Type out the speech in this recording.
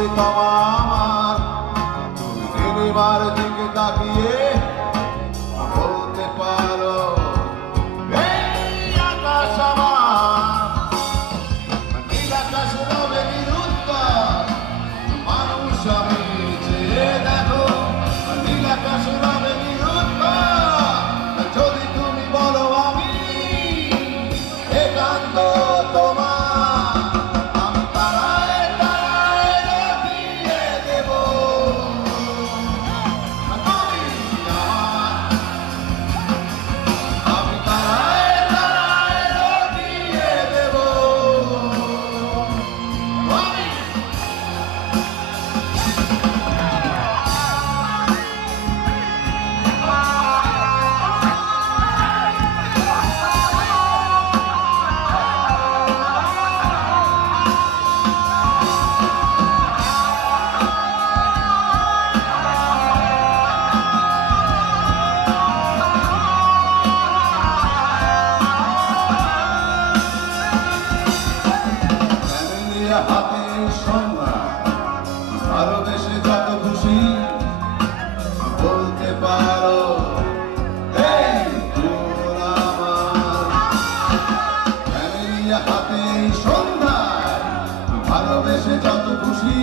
প্রিয়তমা আমার, তুমি নীলিমার দিকে তাকিয়ে বলতে পারো এই আকাশ আমার, নীল আকাশ রবে নিরুত্তর, মানুষ আমি চেয়ে দেখো, নীল আকাশ রবে নিরুত্তর, যদি তুমি বলো আমি একান্ত তোমার, আমি তারায় তারায় রটিয়ে দেব, তুমি আমার, আমি তারায় তারায় রটিয়ে দেব, আমি হাতে সন্ধ্যা ভালোবেসে যত খুশি বলতে পারো এই তোর আমার, ফ্যামিলি হাতে সন্ধ্যা ভালোবেসে যত খুশি